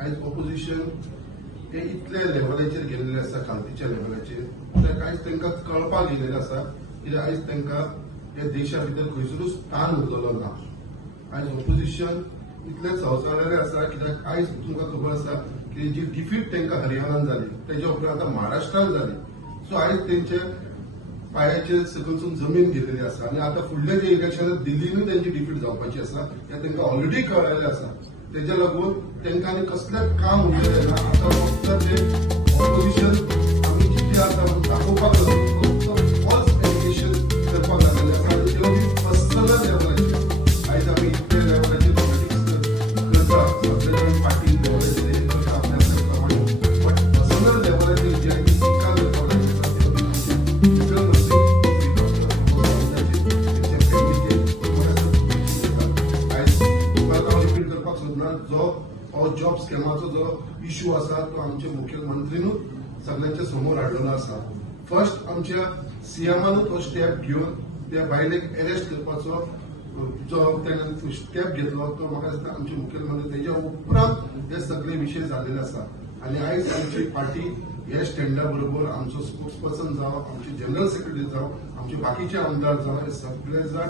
आयज ऑपोजिशन हे इतले लेवलाचेर गेलेले आसा, खालतीच्या लेवलाचेर कित्याक आयज तांकां कळपाक येयलेलें आसा कित्याक आयज तांकां हे देशा भितर खंयसरूच स्थान उरलेलो ना. आयज ऑपोजिशन इतले चवचळलेले आसा कित्याक आयज तुमकां खबर आसा की जी डिफीट तांकां हरियाणान जाली तेच्या उपरांत आतां महाराष्ट्रान जाली. सो आयज तेंचे पायाचेर सकलसून जमीन गेलेली आसा आनी आतां फुडले जे इलेक्शन दिल्लीनूय तेंची डिफीट जावपाची आसा हे तांकां ऑलरेडी कळलेलें आसा. तेच्या लागून तांकां आनी कसलेंच काम उरलेलें ना. आतां फक्त ते ऑपोजिशन आमी जितली आतां दाखोवपाक फक्त फॉल्स एलिगेशन करपाक लागलेले आसा आनी त्यो बी पर्सनल लेवलाचेर. आयज आमी इतले लेवलाचेर पॉलिटिक्स करता, सगळे जाण पार्टी लेवलाचेर हे करता आपल्या प्रमाणे, बट पर्सनल लेवलाचेर जे टिका करपाक लागले आसा त्यो बी जो जॉब स्कॅमाचो जो इश्यू आसा तो आमच्या मुख्यमंत्रीनूच सगळ्यांच्या समोर हाडलेलो आसा. फर्स्ट आमच्या सीएमानूच हो स्टेप घेवन त्या बायलेक अरेस्ट करपाचो जो ताणें स्टेप घेतलो तो म्हाका दिसता आमचे मुख्यमंत्री तेच्या उपरांत हे सगळे विशय जाल्लेले आसा. आनी आयज आमची पार्टी हे स्टँडा बरोबर आमचो स्पोक्स पर्सन जावं, आमचे जनरल सेक्रेटरी जावं, आमचे बाकीचे आमदार जावं, हे सगळे जाण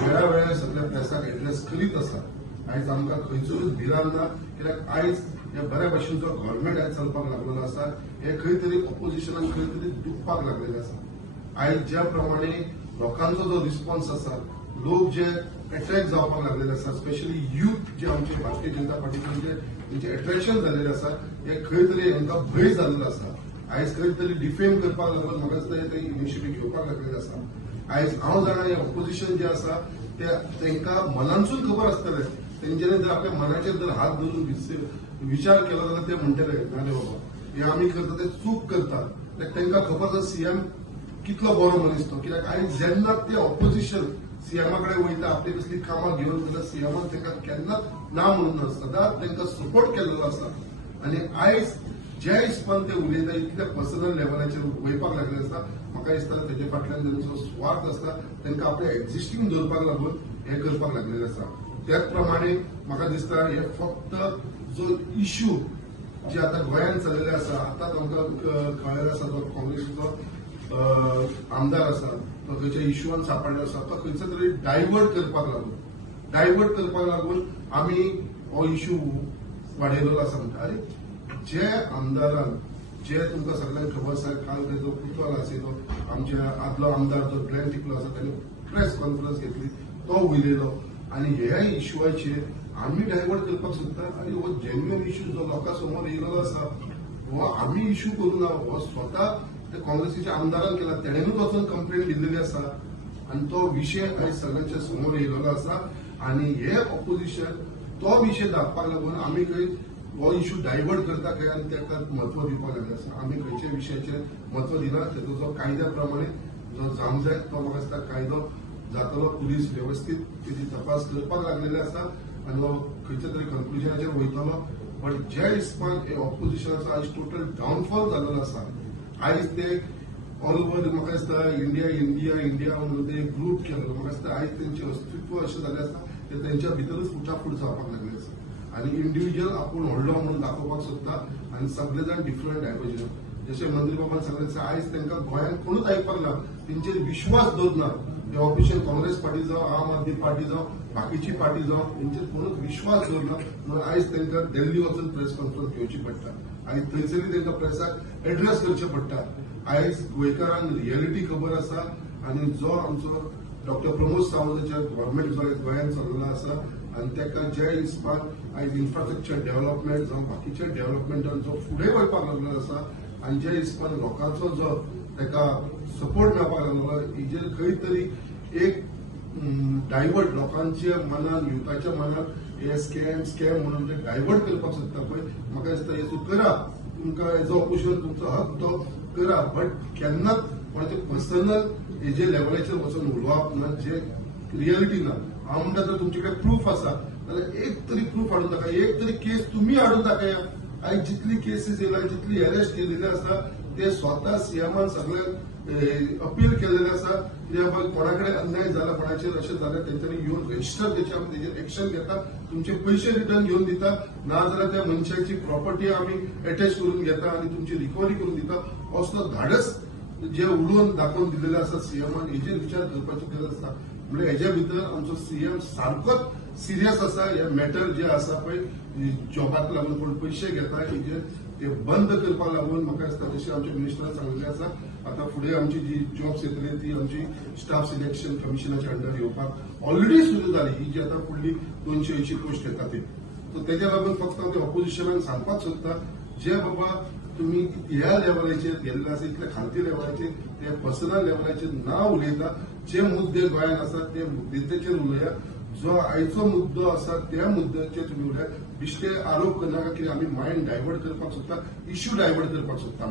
वेळा सगळ्या प्रेसाक एड्रेस करीत आसा. आयज आमकां खंयचोच भिरांत ना कित्याक आयज हे बऱ्या भशेन जो गव्हर्मेंट आयज चलपाक लागलेलो आसा हे खंय तरी ऑपोजिशनान खंय तरी दुखपाक लागलेले आसा. आयज ज्या प्रमाणे लोकांचो जो रिस्पॉन्स आसा, लोक जे अट्रॅक्ट जावपाक लागलेले आसा, स्पेशली युथ जे आमचे भारतीय जनता पार्टीचे तेंचे अट्रॅक्शन जाल्लेले आसा, हे खंय तरी हांकां भंय जाल्लो आसा. आयज खंय तरी डिफेम करपाक लागून म्हाका दिसता ते इनिशिएटीव घेवपाक लागलेले आसा. आयज हांव जाणा हे ऑपोजिशन जे आसा तांकां मनानसून खबर आसतलें. तेंच्यांनी जर आपल्या मनाचेर जर हात धरून विचार केलो जाल्यार ते म्हणटले ना रे बाबा हे आमी करता ते चूक करता. तांकां खबर आसा सीएम कितलो बरो मनीस तो. कित्याक आयज जेन्ना ते ऑपोजिशन सीएमा कडेन वयता आपली कसली कामां घेवन जाल्यार सीएमान तांकां केन्नाच ना म्हणून ना, सदांच तांकां सपोर्ट केल्लो आसा. आनी आयज जे हिसपान ते उलयता इतले पर्सनल लेवलाचेर वयपाक लागले आसा, म्हाका दिसता तेजे फाटल्यान तेंचो स्वार्थ आसा. तांकां आपले एक्झिस्टींग दवरपाक लागून हे करपाक लागलेले आसा. त्याच प्रमाणे म्हाका दिसता हे फक्त जो इश्यू जे आता गोंयांत चल्लेले आसा, आतांच आमकां कळलेलो आसा जो काँग्रेसीचो आमदार आसा तो खंयच्या इश्यूआन सांपडलो आसा, तो खंयचो तरी डायवर्ट करपाक लागून आमी हो इश्यू वाडयलेलो आसा. म्हणटा अरे जे आमदारान जे तुमकां सगळ्यांक खबर आसा काल तेजो पुतळो आसा तो आमच्या आदलो आमदार जो ग्रँड टिकलो आसा ताणें प्रेस कॉन्फरन्स घेतली, तो उलयलो आनी ह्या इश्यूआचेर आमी डायवर्ट करपाक सोदता. आनी हो जेन्युअन इश्यू जो लोकां समोर येयलेलो आसा हो आमी इश्यू करूं ना, हो स्वता त्या काँग्रेसीच्या आमदारान केला. तेणेनूच वचून कंप्लेंट दिल्लेली आसा आनी तो विशय आयज सगळ्यांच्या समोर येयलेलो आसा. आनी हे ऑपोजिशन तो विशय दाखपाक लागून आमी खंय हो इश्यू डायवर्ट करता खंय आनी ताका म्हत्व दिवपाक लागले आसा. आमी खंयच्या विशयाचेर म्हत्व दिना. तेजो जो कायद्या प्रमाणे जो जावंक जाय तो म्हाका दिसता कायदो जातलो. पुलीस व्यवस्थीत तेजी तपास करपाक लागलेले आसा आनी हो खंयच्या तरी कन्क्लुजनाचेर वयतलो. बट जे हिसपान हे ऑपोजिशनाचो आयज टोटल डावनफॉल जाल्लो आसा, आयज ते ऑल ओव्हर म्हाका दिसता इंडिया म्हणून ते ग्रुप केलो. म्हाका दिसता आयज तेंचें अस्तित्व अशें जाल्लें आसा ते तेंच्या भितरूच फुटाफूट जावपाक लागले आसा. आनी इंडिव्हिज्युअल आपूण व्हडलो म्हणून दाखोवपाक सोदता आनी सगळे जाण डिफरंट डायवर्जन. जशें मंत्री बाबान सगळें आयज तांकां गोंयांत कोणूच आयकपाक ना, तेंचेर विश्वास दवरना. हे ऑपोजिशन काँग्रेस पार्टी जावं, आम आदमी पार्टी जावं, बाकीची पार्टी जावं, तेंचेर कोणूच विश्वास दवरना. म्हणून आयज तांकां दिल्ली वचून प्रेस कॉन्फरन्स घेवची पडटा आनी थंयसरी तांकां प्रेसाक एड्रेस करचें पडटा. आयज गोंयकारांक रियलिटी खबर आसा आनी जो आमचो डॉक्टर प्रमोद सावंताच्या गव्हर्मेंट जो गोंयांत चल्लेलो आसा आनी ताका जे हिसपान आयज इन्फ्रास्ट्रक्चर डेव्हलपमेंट जावं बाकीच्या डेव्हलपमेंटान जो फुडें वयपाक लागलेलो आसा आनी जे हिसपान लोकांचो जो ताका सपोर्ट मेळपाक लागलेलो हेजेर खंय तरी एक डायवर्ट लोकांच्या मनान युथाच्या मनान हे स्कॅम म्हणून ते डायवर्ट करपाक सोदता पळय. म्हाका दिसता हेचो करा, तुमकां एज ऑपोजिशन तुमचो हक तो करा, बट केन्नाच कोणाचे पर्सनल हेजे लेवलाचेर वचून उलोवप ना जे रियलिटी ना. हांव म्हणटा जर तुमचे कडेन प्रूफ आसा जाल्यार एक तरी प्रूफ हाडून दाखया, एक तरी केस तुमी हाडून दाखया. आयज जितली केसीस येयल्या जितली अरेस्ट केलेली आसा ते स्वता सीएमान सगळे अपील केलेले आसा. कित्याक कोणाकडे अन्याय जाला, कोणाचेर अशें जालें तेंच्यांनी येवन रजिस्टर तेचेर एक्शन घेता, तुमचे पयशे रिटर्न घेवन दिता, नाजाल्यार त्या मनशाची प्रॉपर्टी आमी अटॅच करून घेता आणि तुमची रिकवरी करून दिता असलो धाडस जे उडोवन दाखोवन दिलेले आसा सीएमान हेजेर विचार करपाची गरज आसा. म्हणजे हेच्या भितर आमचो सीएम सारकोच सिरियस आसा. हे मॅटर जे आसा पळय जॉबाक लागून कोण पयशे घेता हेजेर ते बंद करपाक लागून म्हाका दिसता जशें आमच्या मिनिस्टरान सांगलेलें आसा आता फुडें आमची जी जॉब्स येतली ती आमची स्टाफ सिलेक्शन कमिशनाच्या अंडर येवपाक ऑलरेडी सुरू जाली. ही जी आता फुडली 280 पोस्ट येता ती. सो तेज्या लागून फक्त हांव ऑपोजिशनाक सांगपाक सोदता जे बाबा तुम्ही ह्या लेवलाचेर गेल्ले आसा इतल्या खालती लेवलाचेर ते पर्सनल लेवलाचेर ना उलयता. जे मुद्दे गोंयांत आसात ते मुद्देचेर उलया. जो आयचो मुद्दो आसा त्या मुद्द्याचेर तुम्ही उलया. बिश्टे आरोप करनाका कितें आमी मायंड डायवर्ट करपाक सोदता, इश्यू डायवर्ट करपाक सोदता.